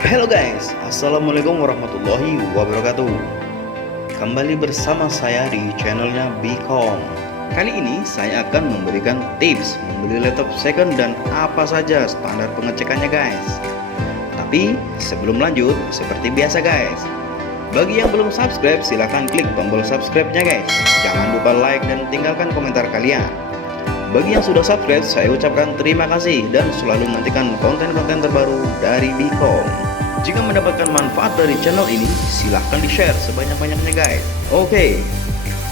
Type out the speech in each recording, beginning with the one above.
Halo guys, Assalamualaikum warahmatullahi wabarakatuh. Kembali bersama saya di channelnya Bicom. Kali ini saya akan memberikan tips membeli laptop second dan apa saja standar pengecekannya guys. Tapi sebelum lanjut, seperti biasa guys, bagi yang belum subscribe silahkan klik tombol subscribe-nya guys. Jangan lupa like dan tinggalkan komentar kalian. Bagi yang sudah subscribe, saya ucapkan terima kasih dan selalu nantikan konten-konten terbaru dari Bicom. Jika mendapatkan manfaat dari channel ini, silahkan di-share sebanyak-banyaknya guys. Oke,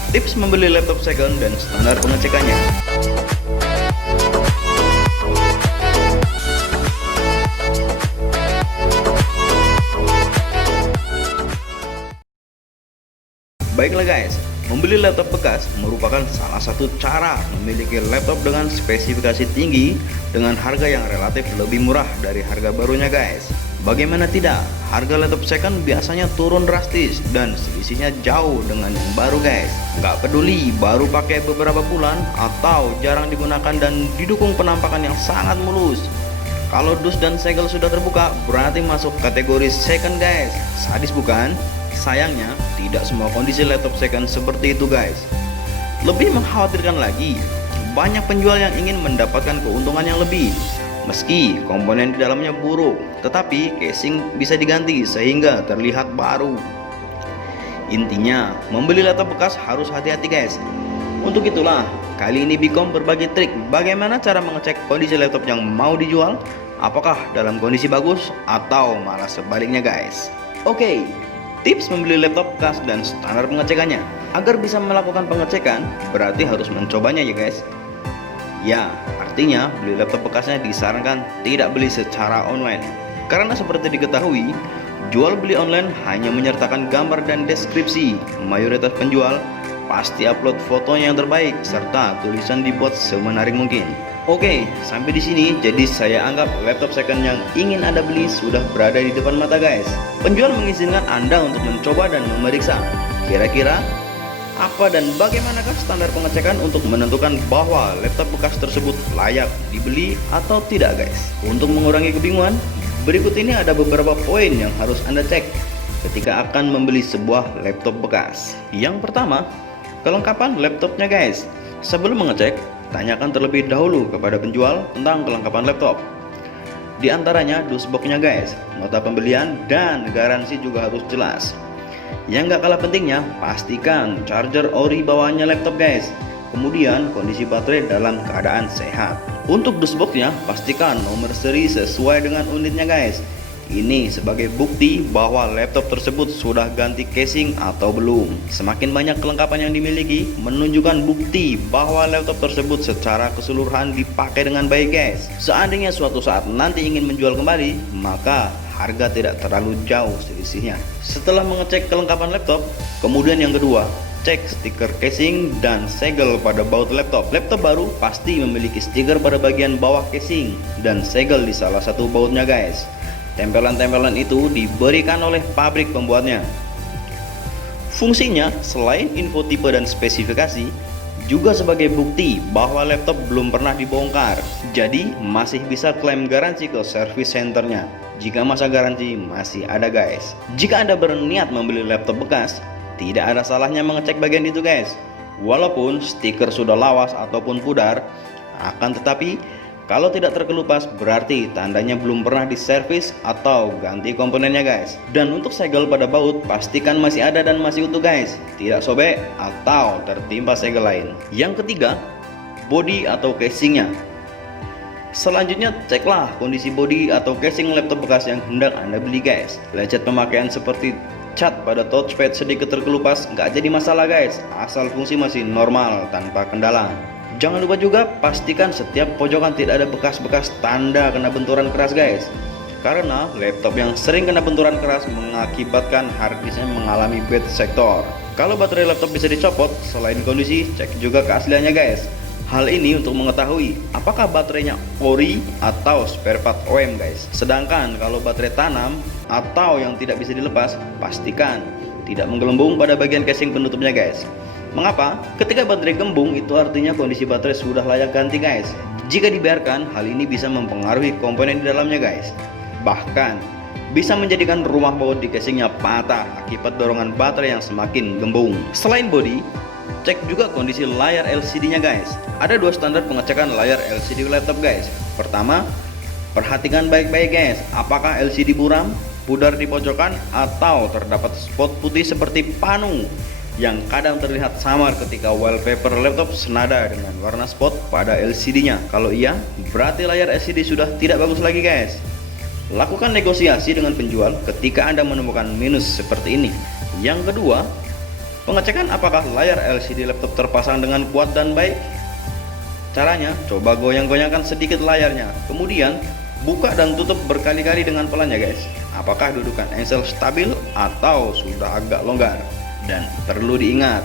tips membeli laptop second dan standar pengecekannya. Baiklah guys, membeli laptop bekas merupakan salah satu cara memiliki laptop dengan spesifikasi tinggi dengan harga yang relatif lebih murah dari harga barunya guys. Bagaimana tidak, harga laptop second biasanya turun drastis dan selisihnya jauh dengan yang baru guys. Nggak peduli baru pakai beberapa bulan atau jarang digunakan dan didukung penampakan yang sangat mulus. Kalau dus dan segel sudah terbuka, berarti masuk kategori second guys. Sadis bukan? Sayangnya, tidak semua kondisi laptop second seperti itu guys. Lebih mengkhawatirkan lagi, banyak penjual yang ingin mendapatkan keuntungan yang lebih. Meski komponen di dalamnya buruk, tetapi casing bisa diganti sehingga terlihat baru. Intinya, membeli laptop bekas harus hati-hati guys. Untuk itulah, kali ini Bicom berbagi trik bagaimana cara mengecek kondisi laptop yang mau dijual, apakah dalam kondisi bagus atau malah sebaliknya guys. Oke, tips membeli laptop bekas dan standar pengecekannya. Agar bisa melakukan pengecekan, berarti harus mencobanya ya guys. Ya, artinya beli laptop bekasnya disarankan tidak beli secara online. Karena seperti diketahui, jual beli online hanya menyertakan gambar dan deskripsi. Mayoritas penjual pasti upload fotonya yang terbaik serta tulisan dibuat semenarik mungkin. Oke, sampai di sini jadi saya anggap laptop second yang ingin Anda beli sudah berada di depan mata guys. Penjual mengizinkan Anda untuk mencoba dan memeriksa. Kira-kira apa dan bagaimanakah standar pengecekan untuk menentukan bahwa laptop bekas tersebut layak dibeli atau tidak guys? Untuk mengurangi kebingungan, berikut ini ada beberapa poin yang harus Anda cek ketika akan membeli sebuah laptop bekas. Yang pertama, kelengkapan laptopnya guys. Sebelum mengecek, tanyakan terlebih dahulu kepada penjual tentang kelengkapan laptop. Di antaranya dusboxnya guys, nota pembelian dan garansi juga harus jelas. Yang gak kalah pentingnya, pastikan charger ori bawaannya laptop guys. Kemudian kondisi baterai dalam keadaan sehat. Untuk dusboxnya, pastikan nomor seri sesuai dengan unitnya guys. Ini sebagai bukti bahwa laptop tersebut sudah ganti casing atau belum. Semakin banyak kelengkapan yang dimiliki, menunjukkan bukti bahwa laptop tersebut secara keseluruhan dipakai dengan baik guys. Seandainya suatu saat nanti ingin menjual kembali, maka harga tidak terlalu jauh selisihnya. Setelah mengecek kelengkapan laptop, kemudian yang kedua, cek stiker casing dan segel pada baut laptop. Laptop baru pasti memiliki stiker pada bagian bawah casing dan segel di salah satu bautnya guys. Tempelan-tempelan itu diberikan oleh pabrik pembuatnya. Fungsinya selain info tipe dan spesifikasi, juga sebagai bukti bahwa laptop belum pernah dibongkar. Jadi masih bisa klaim garansi ke service centernya jika masa garansi masih ada guys. Jika Anda berniat membeli laptop bekas, tidak ada salahnya mengecek bagian itu guys. Walaupun stiker sudah lawas ataupun pudar, akan tetapi kalau tidak terkelupas berarti tandanya belum pernah diservis atau ganti komponennya guys. Dan untuk segel pada baut pastikan masih ada dan masih utuh guys, tidak sobek atau tertimpa segel lain. Yang ketiga, bodi atau casingnya. Selanjutnya ceklah kondisi bodi atau casing laptop bekas yang hendak Anda beli guys. Lecet pemakaian seperti cat pada touchpad sedikit terkelupas nggak jadi masalah guys, asal fungsi masih normal tanpa kendala. Jangan lupa juga pastikan setiap pojokan tidak ada bekas-bekas tanda kena benturan keras guys. Karena laptop yang sering kena benturan keras mengakibatkan harddisknya mengalami bad sector. Kalau baterai laptop bisa dicopot, selain kondisi, cek juga keasliannya guys. Hal ini untuk mengetahui apakah baterainya ori atau spare part OEM guys. Sedangkan kalau baterai tanam atau yang tidak bisa dilepas, pastikan tidak menggelembung pada bagian casing penutupnya guys. Mengapa? Ketika baterai gembung itu artinya kondisi baterai sudah layak ganti guys. Jika dibiarkan, hal ini bisa mempengaruhi komponen di dalamnya guys. Bahkan bisa menjadikan rumah baut di casingnya patah akibat dorongan baterai yang semakin gembung. Selain bodi, cek juga kondisi layar LCD-nya guys. Ada dua standar pengecekan layar LCD laptop guys. Pertama, perhatikan baik-baik guys, apakah LCD buram, pudar di pojokan, atau terdapat spot putih seperti panu yang kadang terlihat samar ketika wallpaper laptop senada dengan warna spot pada LCD-nya. Kalau iya, berarti layar LCD sudah tidak bagus lagi guys. Lakukan negosiasi dengan penjual ketika Anda menemukan minus seperti ini. Yang kedua, pengecekan apakah layar LCD laptop terpasang dengan kuat dan baik. Caranya, coba goyang-goyangkan sedikit layarnya, kemudian buka dan tutup berkali-kali dengan pelan ya guys. Apakah dudukan engsel stabil atau sudah agak longgar. Dan perlu diingat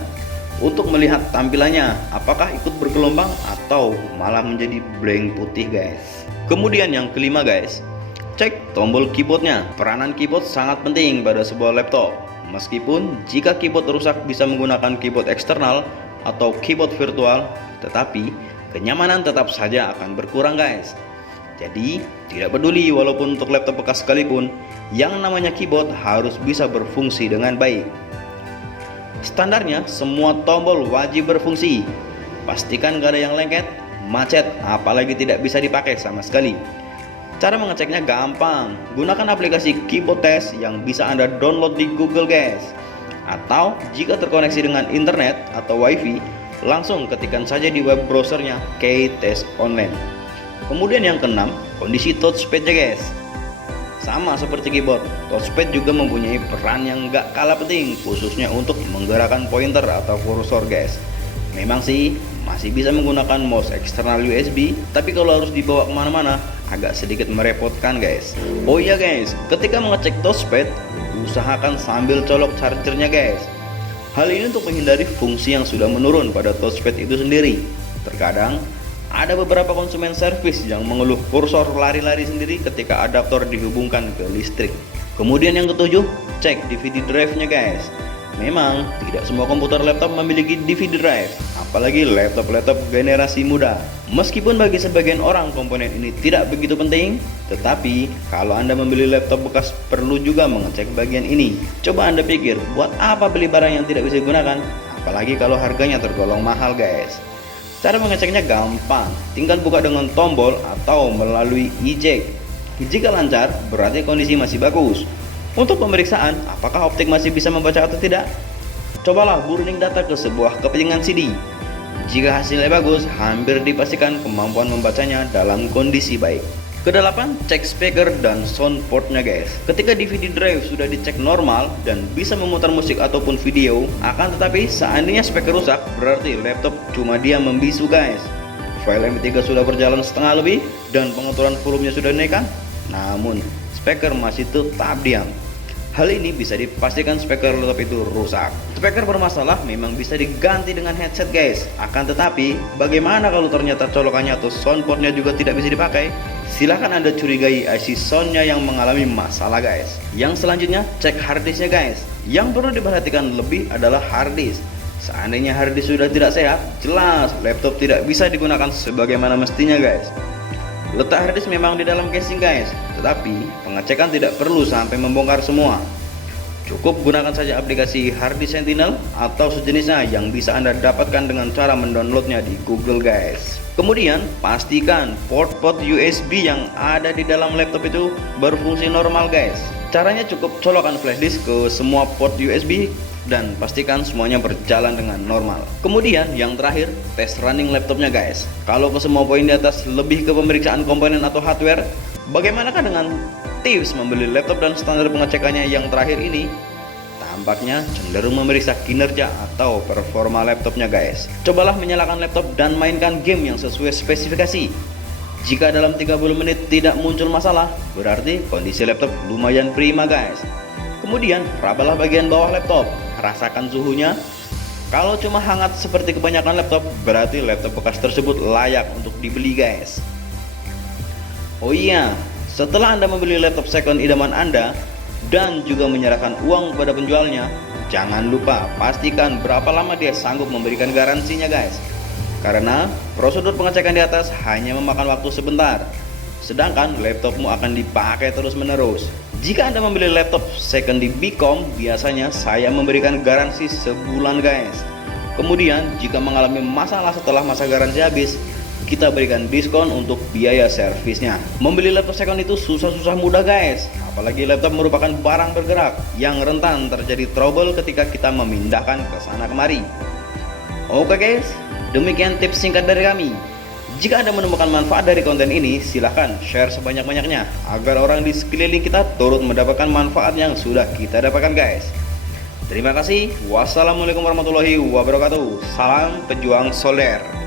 untuk melihat tampilannya, apakah ikut bergelombang atau malah menjadi blank putih guys. Kemudian yang kelima guys, cek tombol keyboardnya. Peranan keyboard sangat penting pada sebuah laptop. Meskipun jika keyboard rusak bisa menggunakan keyboard eksternal atau keyboard virtual, tetapi kenyamanan tetap saja akan berkurang guys. Jadi tidak peduli walaupun untuk laptop bekas sekalipun, yang namanya keyboard harus bisa berfungsi dengan baik. Standarnya semua tombol wajib berfungsi. Pastikan gak ada yang lengket, macet, apalagi tidak bisa dipakai sama sekali. Cara mengeceknya gampang, gunakan aplikasi Keyboard Test yang bisa Anda download di Google guys. Atau jika terkoneksi dengan internet atau wifi, langsung ketikkan saja di web browsernya Keytest Online. Kemudian yang keenam, kondisi touchpad-nya guys. Sama seperti keyboard, touchpad juga mempunyai peran yang gak kalah penting, khususnya untuk menggerakkan pointer atau kursor guys. Memang sih masih bisa menggunakan mouse eksternal USB, tapi kalau harus dibawa kemana-mana agak sedikit merepotkan guys. Oh iya guys, ketika mengecek touchpad, usahakan sambil colok chargernya guys. Hal ini untuk menghindari fungsi yang sudah menurun pada touchpad itu sendiri. Terkadang ada beberapa konsumen servis yang mengeluh kursor lari-lari sendiri ketika adaptor dihubungkan ke listrik. Kemudian yang ketujuh, cek DVD drive-nya guys. Memang tidak semua komputer laptop memiliki DVD drive, apalagi laptop-laptop generasi muda. Meskipun bagi sebagian orang komponen ini tidak begitu penting, tetapi kalau Anda membeli laptop bekas perlu juga mengecek bagian ini. Coba Anda pikir, buat apa beli barang yang tidak bisa digunakan? Apalagi kalau harganya tergolong mahal guys. Cara mengeceknya gampang, tinggal buka dengan tombol atau melalui eject. Jika lancar, berarti kondisi masih bagus. Untuk pemeriksaan, apakah optik masih bisa membaca atau tidak? Cobalah burning data ke sebuah kepingan CD. Jika hasilnya bagus, hampir dipastikan kemampuan membacanya dalam kondisi baik. Kedelapan, cek speaker dan sound portnya guys. Ketika DVD drive sudah dicek normal dan bisa memutar musik ataupun video, akan tetapi seandainya speaker rusak, berarti laptop cuma dia membisu guys. File MP3 sudah berjalan setengah lebih dan pengaturan volumenya sudah dinaikkan, namun speaker masih tetap diam. Hal ini bisa dipastikan speaker laptop itu rusak. Speaker bermasalah memang bisa diganti dengan headset guys. Akan tetapi, bagaimana kalau ternyata colokannya atau soundportnya juga tidak bisa dipakai? Silahkan Anda curigai IC soundnya yang mengalami masalah guys. Yang selanjutnya, cek harddisknya guys. Yang perlu diperhatikan lebih adalah harddisk. Seandainya harddisk sudah tidak sehat, jelas laptop tidak bisa digunakan sebagaimana mestinya guys. Letak harddisk memang di dalam casing guys, tetapi pengecekan tidak perlu sampai membongkar semua. Cukup gunakan saja aplikasi Harddisk Sentinel atau sejenisnya yang bisa Anda dapatkan dengan cara mendownloadnya di Google guys. Kemudian pastikan port-port USB yang ada di dalam laptop itu berfungsi normal guys. Caranya cukup colokkan flash disk ke semua port USB dan pastikan semuanya berjalan dengan normal. Kemudian yang terakhir, tes running laptopnya guys. Kalau ke semua poin di atas lebih ke pemeriksaan komponen atau hardware, bagaimanakah dengan tips membeli laptop dan standar pengecekannya yang terakhir ini? Tampaknya cenderung memeriksa kinerja atau performa laptopnya guys. Cobalah menyalakan laptop dan mainkan game yang sesuai spesifikasi. Jika dalam 30 menit tidak muncul masalah, berarti kondisi laptop lumayan prima guys. Kemudian rabalah bagian bawah laptop, rasakan suhunya. Kalau cuma hangat seperti kebanyakan laptop, berarti laptop bekas tersebut layak untuk dibeli guys. Oh iya, setelah Anda membeli laptop second idaman Anda dan juga menyerahkan uang kepada penjualnya, jangan lupa pastikan berapa lama dia sanggup memberikan garansinya guys. Karena prosedur pengecekan di atas hanya memakan waktu sebentar, sedangkan laptopmu akan dipakai terus menerus. Jika Anda membeli laptop second di Bcom, biasanya saya memberikan garansi sebulan guys. Kemudian jika mengalami masalah setelah masa garansi habis, kita berikan diskon untuk biaya servisnya. Membeli laptop second itu susah-susah mudah guys, apalagi laptop merupakan barang bergerak yang rentan terjadi trouble ketika kita memindahkan ke sana kemari. Oke guys, demikian tips singkat dari kami. Jika Anda menemukan manfaat dari konten ini, silahkan share sebanyak-banyaknya agar orang di sekeliling kita turut mendapatkan manfaat yang sudah kita dapatkan guys. Terima kasih. Wassalamualaikum warahmatullahi wabarakatuh. Salam pejuang solder.